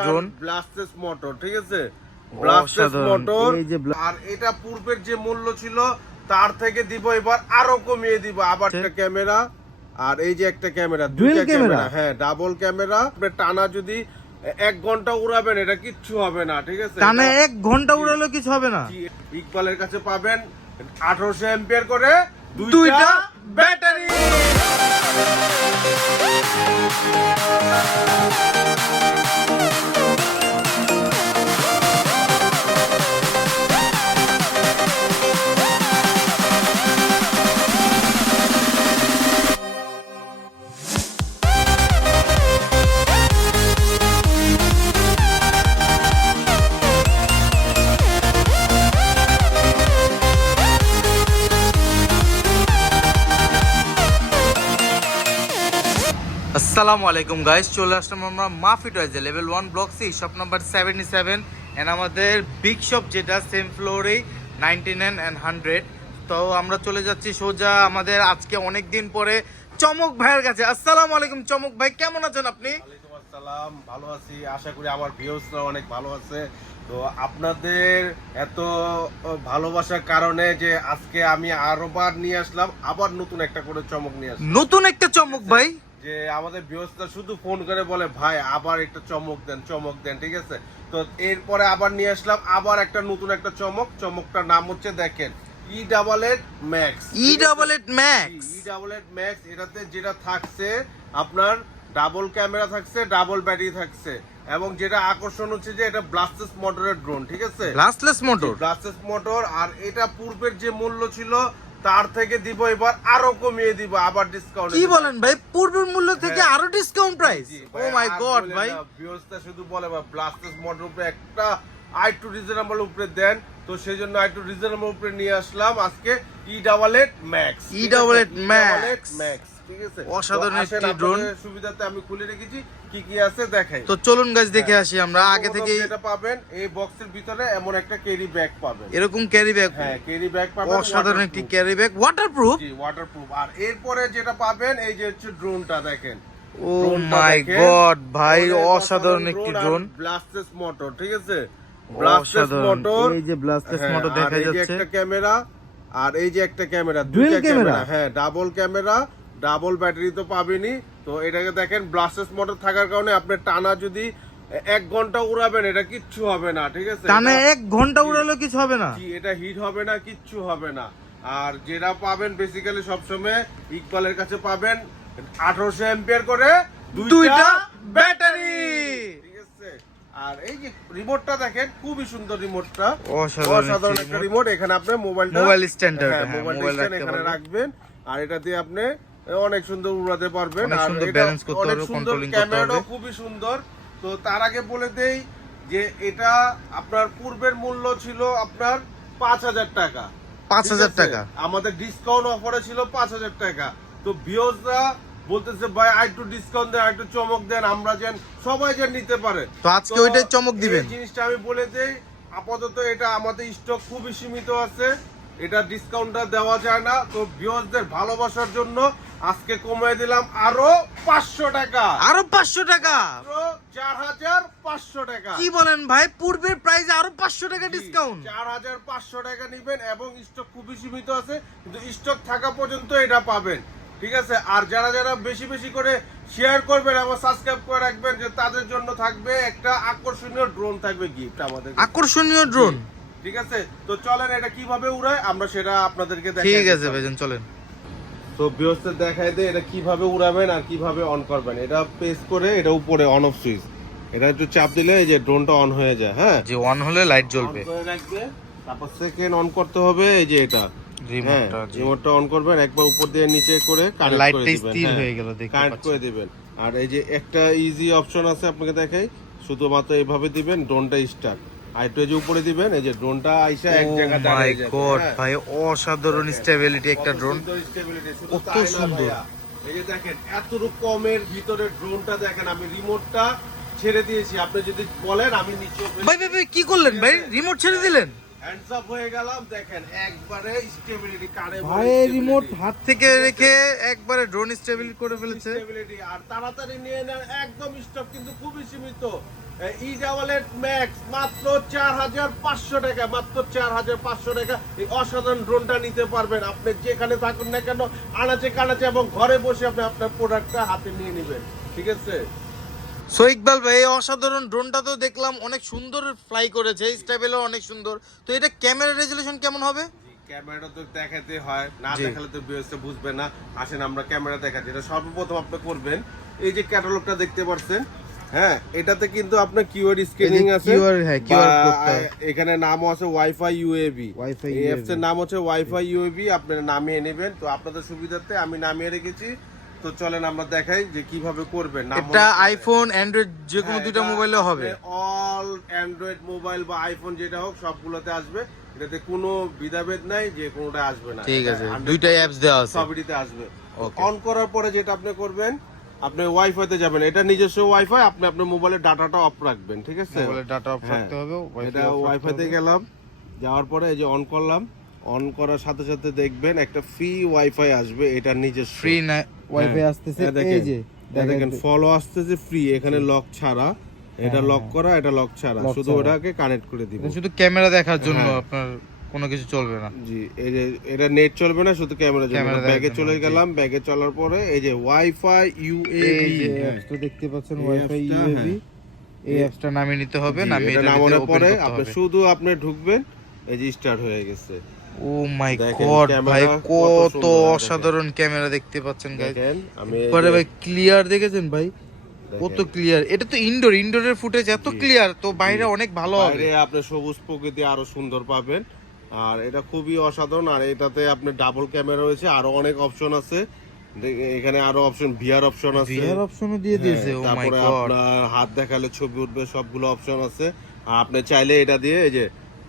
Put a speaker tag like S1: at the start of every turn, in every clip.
S1: Drone
S2: ব্লাস্টেস motor ঠিক আছে? ব্লাস্টেস motor
S1: এই যে bla-
S2: আর এটা পূর্বের যে মূল্য ছিল তার থেকে দিব এবার আরও কমিয়ে দিব। আবার একটা ক্যামেরা আর এই যে একটা ক্যামেরা দুইটা ক্যামেরা। হ্যাঁ ডাবল ক্যামেরা। টানা যদি এক ঘণ্টা উড়াবেন এটা কিচ্ছু হবে না ঠিক আছে?
S1: টানে এক ঘণ্টা উড়ালো কিছু হবে না।
S2: ইকবালের কাছে পাবেন আঠারোশো এম্পিয়ার করে
S1: দুইটা ব্যাটারি আসসালামু আলাইকুম গাইস চলে আসলাম আমরা মাফি টয়েজে level one block C shop number seventy seven and আমাদের বিগ শপ যেটা সেম ফ্লোরেই নাইনটি নাইন অ্যান্ড হান্ড্রেড তো আমরা চলে যাচ্ছি সোজা আমাদের আজকে অনেক দিন পরে চমক ভাইয়ের কাছে। আসসালামু আলাইকুম চমক ভাই কেমন আছেন আপনি?
S2: আসসালাম ভালো আছি। আশা করি আমার ভিউসরা অনেক ভালো আছে। তো আপনাদের এত ভালোবাসার কারণে যে আজকে আমি আরোবার নিয়ে আসলাম আবার নতুন একটা করে চমক নিয়ে আসলাম।
S1: নতুন একটা চমক ভাই।
S2: যে আমাদের ভিউসরা শুধু ফোন করে বলে ভাই আবার একটা চমক দেন চমক দেন ঠিক আছে? তো এরপরে আবার নিয়ে আসলাম আবার একটা নতুন একটা চমক। চমকটার নাম হচ্ছে দেখেন E double eight max
S1: E double eight max
S2: E double eight max এটাতে যেটা থাকছে আপনার ডাবল ক্যামেরা থাকছে ডাবল ব্যাটারি থাকছে এবং যেটা আকর্ষণ হচ্ছে যে এটা ব্লাস্টেস মোটরের ড্রোন ঠিক আছে?
S1: লাস্টলেস মোটর
S2: ব্লাস্টেস মোটর আর এটা পূর্বের যে মূল্য ছিল তার থেকে দিব এবার আরও কমিয়ে দিব আবার ডিসকাউন্ট
S1: কি বলেন ভাই? পূর্বের মূল্য থেকে
S2: হ্যাঁ।
S1: আরও discount price oh my god ভাই।
S2: ভিউসটা শুধু বলে বা ব্লাস্টেস মডেল উপরে একটা আই টু রিজনেবল উপরে দেন তো সেই জন্য আই টু রিজনেবল উপরে নিয়ে আসলাম আজকে E double eight max
S1: E double eight
S2: max max ঠিক আছে?
S1: অসাধারণ একটি drone।
S2: আপনাদের সুবিধাতে আমি খুলে রেখেছি। কি কি আছে দেখাই।
S1: তো চলুন গাছ দেখে আসি আমরা। আগে
S2: প্রথম
S1: থেকেই
S2: পাবেন এই বক্সের ভিতরে এমন একটা ক্যারি ব্যাগ পাবেন।
S1: এরকম ক্যারি ব্যাগ
S2: হ্যাঁ ক্যারি ব্যাগ পাবেন
S1: অসাধারণ একটি ক্যারি ব্যাগ ওয়াটারপ্রুফ
S2: জি ওয়াটারপ্রুফ আর এরপরে যেটা পাবেন এই যে হচ্ছে ড্রোনটা দেখেন।
S1: ও মাই গড ভাই অসাধারণ একটি ড্রোন
S2: ব্লাস্টেস মোটর ঠিক আছে? ব্লাস্টেস মোটর
S1: এই যে ব্লাস্টেস মোটর দেখা যাচ্ছে।
S2: একটা ক্যামেরা আর এই যে একটা ক্যামেরা দুইটা ক্যামেরা হ্যাঁ ডাবল ক্যামেরা ডাবল ব্যাটারি তো পাবেনই। তো এটাকে দেখেন ব্লাস্টেস মোটর থাকার কারণে আপনি টানা যদি এক ঘণ্টা উড়াবেন এটা কিচ্ছু হবে না ঠিক আছে?
S1: টানে এক ঘণ্টা উড়ালো কিছু হবে না।
S2: এটা হিট হবে না কিচ্ছু হবে না। আর যেটা পাবেন বেসিক্যালি সবসময় ইকবালের কাছে পাবেন আঠারোশো এম্পিয়ার করে
S1: দুইটা ব্যাটারি
S2: ঠিক আছে? আর এই যে রিমোটটা দেখেন খুবই সুন্দর রিমোটটা
S1: অসাধারণ একটা
S2: রিমোট এখানে আপনি মোবাইল
S1: মোবাইল স্ট্যান্ডার্ড
S2: মোবাইল এখানে রাখবেন। আর এটা দিয়ে আপনি অনেক সুন্দর উড়াতে পারবেন।
S1: অনেক সুন্দর balance করতে পারবে, controlling করতে পারবে।
S2: খুবই সুন্দর। তো তার আগে বলে দেই যে এটা আপনার পূর্বের মূল্য ছিল আপনার পাঁচ হাজার টাকা।
S1: পাঁচ হাজার? টাকা।
S2: আমাদের ডিসকাউন্ট অফারে ছিল পাঁচ হাজার টাকা। তো ভিওসরা বলতেছে ভাই আর একটু ডিসকাউন্ট দেন আর একটু চমক দেন আমরা যেন সবাই যেন নিতে পারে।
S1: তো আজকে ওইটাই চমক দিবেন।
S2: জিনিসটা আমি বলে দেই আপাতত এটা আমাদের স্টক খুবই সীমিত আছে। এটা ডিসকাউন্টটা দেওয়া যায় না। তো ভিউয়ারদের ভালোবাসার জন্য আজকে কমিয়ে দিলাম আরও পাঁচশো টাকা।
S1: আরও পাঁচশো টাকা?
S2: চার হাজার পাঁচশো টাকা।
S1: কি বলেন ভাই? পূর্বের প্রাইস আরও পাঁচশো টাকা ডিসকাউন্ট
S2: চার হাজার পাঁচশো টাকা নিবেন এবং স্টক খুবই সীমিত আছে কিন্তু স্টক থাকা পর্যন্ত এটা পাবেন। ঠিক আছে? আর যারা যারা বেশি বেশি করে শেয়ার করবেন এবং সাবস্ক্রাইব করে রাখবেন যে তাদের জন্য থাকবে একটা আকর্ষণীয় ড্রোন থাকবে গিফট আমাদের
S1: আকর্ষণীয় ড্রোন
S2: ঠিক আছে? তো চলেন এটা কীভাবে উড়ায় আমরা সেটা আপনাদেরকে
S1: ঠিক আছে ভাইজান চলেন।
S2: তো বিয়সতে দেখাই দে এটা কীভাবে উড়াবেন আর কীভাবে অন করবেন। এটা প্রেস করে এটা উপরে অন অফ সুইচ এটা একটু চাপ দিলে এই যে ড্রোনটা অন হয়ে যায় হ্যাঁ?
S1: যে অন হলে লাইট জ্বলবে।
S2: তারপর সেকেন্ড অন করতে হবে এই যে এটা। হ্যাঁ
S1: রিমোটটা।
S2: অন করবেন একবার উপর দিয়ে নিচে করে কানেক্ট করে দিবেন
S1: হয়ে। গেল দেখতে
S2: কানেক্ট করে দিবেন। আর এই যে একটা ইজি অপশন আছে আপনাকে দেখাই শুধুমাত্র এইভাবে দিবেন ড্রোনটা স্টার্ট আর একটু যে উপরে দিবেন এই যে ড্রোনটা আইসা এক জায়গা
S1: মাই গড। ভাই অসাধারণ স্টেবিলিটি একটা ড্রোন কত সুন্দর।
S2: এই যে দেখেন এত কমের ভিতরে ড্রোনটা দেখেন আমি রিমোটটা ছেড়ে দিয়েছি। আপনি যদি বলেন আমি নিচে
S1: ভাই ভাই ভাই কি করলেন ভাই? রিমোট ছেড়ে দিলেন?
S2: হ্যান্ডস আপ হয়ে গেলাম দেখেন একবারে স্টেবিলিটি কারে
S1: ভাই রিমোট হাত থেকে রেখে একবারে ড্রোন স্টেবিল করে ফেলেছে।
S2: স্টেবিলিটি আর তাড়াতাড়ি নিয়ে নেন একদম স্টক কিন্তু খুবই সীমিত। ই ডাবল ম্যাক্স মাত্র চার হাজার পাঁচশো টাকা মাত্র চার হাজার পাঁচশো টাকা। এই অসাধারণ ড্রোনটা নিতে পারবেন আপনি যেখানে থাকুন না কেন আনাচে কানাচে এবং ঘরে বসে আপনি আপনার প্রোডাক্টটা হাতে নিয়ে নেবেন ঠিক আছে?
S1: সো ইকবাল ভাই এই অসাধারণ ড্রোনটা তো দেখলাম অনেক সুন্দর ফ্লাই করেছে স্টেবেলও অনেক সুন্দর। তো এটা ক্যামেরা রেজলিউশন কেমন হবে?
S2: ক্যামেরাটা তো দেখাতে হয় না দেখালে তো বুঝবে না। আসেন আমরা ক্যামেরা দেখাচ্ছি। এটা সর্বপ্রথম আপনি করবেন এই যে ক্যাটালগটা দেখতে পাচ্ছেন হ্যাঁ এটাতে কিন্তু আপনার কিউআর স্ক্যানিং আছে
S1: QR হ্যাঁ, কোডটা।
S2: এখানে নামও আছে ওয়াইফাই ইউএবি অ্যাপস এর নাম হচ্ছে ওয়াইফাই ইউএবি আপনারা নামিয়ে নেবেন। তো আপনাদের সুবিধার্থে আমি নামিয়ে রেখেছি। তো চলেন আমরা দেখাই যে কীভাবে করবেন
S1: এটা আইফোন অ্যান্ড্রয়েড যে কোনো
S2: হ্যাঁ,
S1: দুইটা
S2: এটা
S1: মোবাইলে হবে।
S2: অল অ্যান্ড্রয়েড মোবাইল বা আইফোন যেটা হোক সবগুলোতে আসবে। এটাতে কোনো বিধাভেদ নাই যে কোনোটা আসবে না।
S1: ঠিক আছে
S2: 100%
S1: অ্যাপস দেওয়া আছে।
S2: সবইটিতে আসবে। অন করার পরে যেটা আপনি করবেন আপনি ওয়াইফাইতে যাবেন। এটা নিজস্ব ওয়াইফাই আপনি আপনার মোবাইলের ডাটাটা অফ রাখবেন ঠিক আছে?
S1: মোবাইলের ডাটা অফ। রাখতে হবে
S2: এটা ওয়াইফাইতে গেলাম যাওয়ার পরে এই যে অন করলাম অন করার সাথে সাথে দেখবেন একটা ফ্রি ওয়াইফাই আসবে এটা নিজস্ব।
S1: ফ্রি না
S3: ওয়াইফাই
S2: হ্যাঁ,
S3: আসতেছে
S2: এই দেখেন,
S3: যে
S2: দেখেন। ফলো আসতেছে ফ্রি এখানে লক ছাড়া। এটা লক করা এটা লক ছাড়া। শুধু ওটাকে কানেক্ট করে দিব।
S1: এটা শুধু ক্যামেরা দেখার জন্য
S2: হ্যাঁ।
S1: আপনার কোনো কিছু চলবে না।
S2: জি এই যে এটা নেট চলবে না শুধু ক্যামেরা চলবে ব্যাগে চলে গেলাম ব্যাগে চলার পরে এই যে ওয়াইফাই
S3: এই
S2: ইউএবি
S3: যে অ্যাপসটা দেখতে পাচ্ছেন ওয়াইফাই ইউএবি
S1: এই অ্যাপসটা নামিয়ে নিতে হবে নামিয়ে
S2: নামানোর পরে আপনি শুধু আপনি ঢুকবেন এই যে স্টার্ট হয়ে গেছে।
S1: ও মাই গড ভাই
S2: কত।
S1: অসাধারণ ক্যামেরা দেখতে পাচ্ছেন গাইস পরে ভাই ক্লিয়ার দেখেছেন ভাই? কত ক্লিয়ার এটা তো ইনডোর ইনডোরের ফুটেজ এত ক্লিয়ার তো বাইরে অনেক ভালো হবে।
S2: আপনি সবুজ প্রকৃতি আরও সুন্দর পাবেন। আর এটা খুবই অসাধারণ আর এটাতে আপনার ডাবল ক্যামেরা রয়েছে আরও অনেক অপশন আছে। এখানে আরও অপশন ভিআর অপশন আছে।
S1: ভিআর অপশনও দিয়ে দিয়েছে ও
S2: হ্যাঁ,
S1: মাই
S2: তারপরে
S1: গড
S2: আপনার হাত দেখালে ছবি উঠবে সবগুলো অপশন আছে। আর আপনি চাইলে এটা দিয়ে এই যে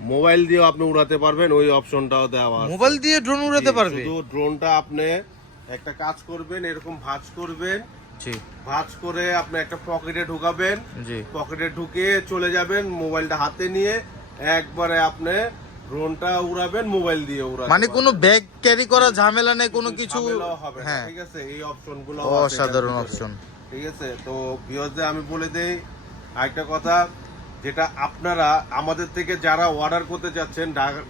S2: মোবাইল দিয়েও আপনি উড়াতে পারবেন ওই অপশনটাও দেওয়া আছে।
S1: মোবাইল দিয়ে ড্রোন উড়াতে পারবে?
S2: শুধু ড্রোনটা আপনি একটা কাজ করবেন এরকম ভাঁজ করবেন।
S1: জি।
S2: ভাঁজ করে আপনি একটা পকেটে ঢুকাবেন।
S1: জি।
S2: পকেটে ঢুকে চলে যাবেন মোবাইলটা হাতে নিয়ে একবারে আপনি ড্রোনটা উড়াবেন মোবাইল দিয়ে উড়াবেন
S1: মানে কোনো ব্যাগ ক্যারি করা ঝামেলা নেই কোনো কিছু
S2: হবে
S1: হ্যাঁ।
S2: ঠিক আছে? এই অপশনগুলো
S1: অসাধারণ অপশন।
S2: ঠিক আছে? তো ভিউয়ারদের আমি বলে দেই আরেকটা কথা যেটা আপনারা আমাদের থেকে যারা অর্ডার করতে যাচ্ছেন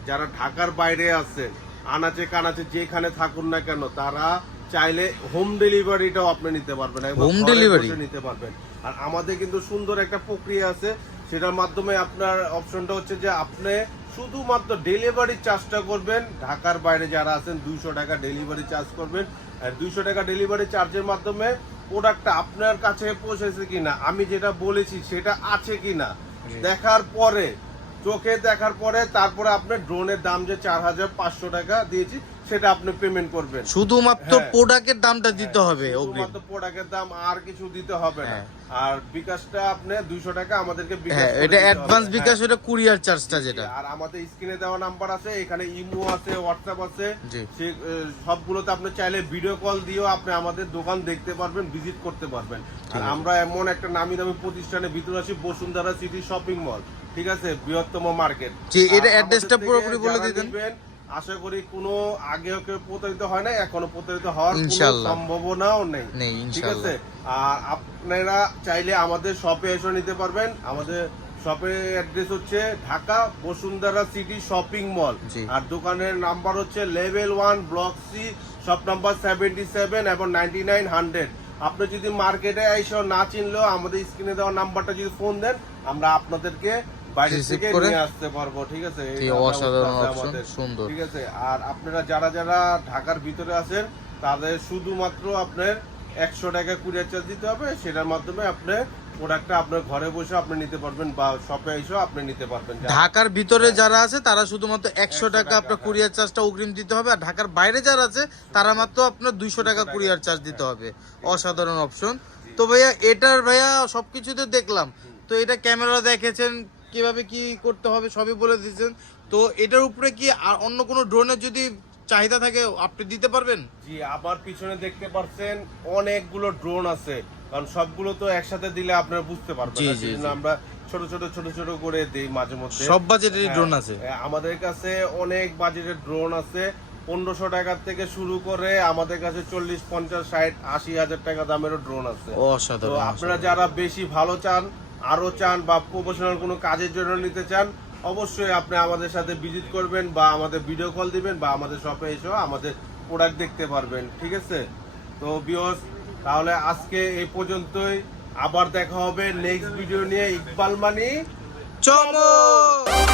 S2: যারা ঢাকার বাইরে আছেন আনাচে কানাচে যেখানে থাকুন না কেন তারা চাইলে হোম ডেলিভারিটাও আপনি নিতে পারবেন
S1: Home
S2: ঘরে নিতে পারবেন। আর আমাদের কিন্তু সুন্দর একটা প্রক্রিয়া আছে সেটার মাধ্যমে আপনার অপশনটা হচ্ছে যে আপনি শুধুমাত্র ডেলিভারি চার্জটা করবেন ঢাকার বাইরে যারা আছেন দুইশো টাকা ডেলিভারি চার্জ করবেন। আর দুইশো টাকা ডেলিভারি চার্জের মাধ্যমে প্রোডাক্টটা আপনার কাছে পৌঁছেছে কিনা আমি যেটা বলেছি সেটা আছে কিনা দেখার পরে, চোখে দেখার পরে, তারপরে আপনার ড্রোনের দাম যে চার হাজার পাঁচশো টাকা দিয়েছি সেটা আপনি পেমেন্ট করবেন।
S1: শুধুমাত্র
S2: হ্যাঁ।
S1: প্রোডাক্টের দামটা দিতে হবে
S2: শুধুমাত্র প্রোডাক্টের দাম আর কিছু দিতে হবে না।
S1: হ্যাঁ।
S2: আর বিকাশটা আপনি দুইশো টাকা আমাদেরকে বিকাশ
S1: হ্যাঁ এটা অ্যাডভান্স
S2: হ্যাঁ।
S1: বিকাশ এটা কুরিয়ার চার্জটা যেটা।
S2: আর আমাদের স্ক্রিনে দেওয়া নাম্বার আছে এখানে ইমো আছে হোয়াটসঅ্যাপ আছে। সবগুলোতে আপনি চাইলে ভিডিও কল দিয়েও আপনি আমাদের দোকান দেখতে পারবেন ভিজিট করতে পারবেন। আর আমরা এমন একটা নামি দামি প্রতিষ্ঠানে ভিতরে আছি বসুন্ধরা সিটি শপিং মল ঠিক আছে? বৃহত্তম মার্কেট
S1: এটা অ্যাড্রেসটা পুরোপুরি বলে।
S2: নিবেন, আশা করি কোনো আগে কেউ প্রতারিত হয় না এখনও প্রতারিত হওয়ার সম্ভাবনাও নেই।
S1: নেই
S2: ঠিক আছে? আর আপনারা চাইলে আমাদের শপে এসে নিতে পারবেন। আমাদের শপের অ্যাড্রেস হচ্ছে Dhaka Bashundhara city shopping mall. আর দোকানের নাম্বার হচ্ছে level one block C shop number seventy seven এবং নাইনটি নাইন হান্ড্রেড। আপনি যদি মার্কেটে এসে না চিনলেও আমাদের স্ক্রিনে দেওয়া নাম্বারটা যদি ফোন দেন আমরা আপনাদেরকে বাইরে থেকে? নিয়ে আসতে পারব ঠিক আছে? এই
S1: অসাধারণ। সুন্দর।
S2: ঠিক আছে? আর আপনারা যারা যারা ঢাকার ভিতরে আছেন তাদের শুধুমাত্র আপনার একশো টাকা কুরিয়ার চার্জ দিতে হবে সেটার মাধ্যমে আপনি প্রোডাক্টটা আপনার ঘরে বসে আপনি নিতে পারবেন বা শপে এসেও আপনি নিতে পারবেন।
S1: ঢাকার ভিতরে যারা আছে তারা শুধুমাত্র একশো টাকা আপনার কুরিয়ার চার্জটা অগ্রিম দিতে হবে আর ঢাকার বাইরে যারা আছে তারা মাত্র আপনার দুইশো টাকা কুরিয়ার চার্জ দিতে হবে। অসাধারণ অপশন তো ভাইয়া এটার ভাইয়া সবকিছুতে দেখলাম। তো এটা ক্যামেরা দেখেছেন কীভাবে কি করতে হবে সবই বলে দিয়েছেন। তো এটার উপরে কি আর অন্য কোনো ড্রোনের যদি চাহিদা থাকে আপনি দিতে পারবেন?
S2: জি আমার পিছনে দেখতে পাচ্ছেন অনেকগুলো ড্রোন আছে। কারণ সবগুলো তো একসাথে দিলে আপনারা বুঝতে পারবেন না। সেজন্য আমরা ছোট ছোট ছোট ছোট করে দেই মাঝে মধ্যে।
S1: সব বাজেটেরই ড্রোন আছে।
S2: হ্যাঁ, আমাদের কাছে অনেক বাজেটের ড্রোন আছে। পনেরোশো টাকার থেকে শুরু করে আমাদের কাছে চল্লিশ পঞ্চাশ ষাট আশি হাজার টাকা দামেরও ড্রোন আছে। তো আপনারা যারা বেশি ভালো চান আরও চান বা প্রফেশনাল কোনো কাজের জন্য নিতে চান, অবশ্যই আপনি আমাদের সাথে ভিজিট করবেন বা আমাদের ভিডিও কল দিবেন বা আমাদের শপে এসেও আমাদের প্রোডাক্ট দেখতে পারবেন, ঠিক আছে? তো বিয়স তাহলে আজকে এই পর্যন্তই। আবার দেখা হবে নেক্সট ভিডিও নিয়ে, ইকবাল মানি।
S1: চমক!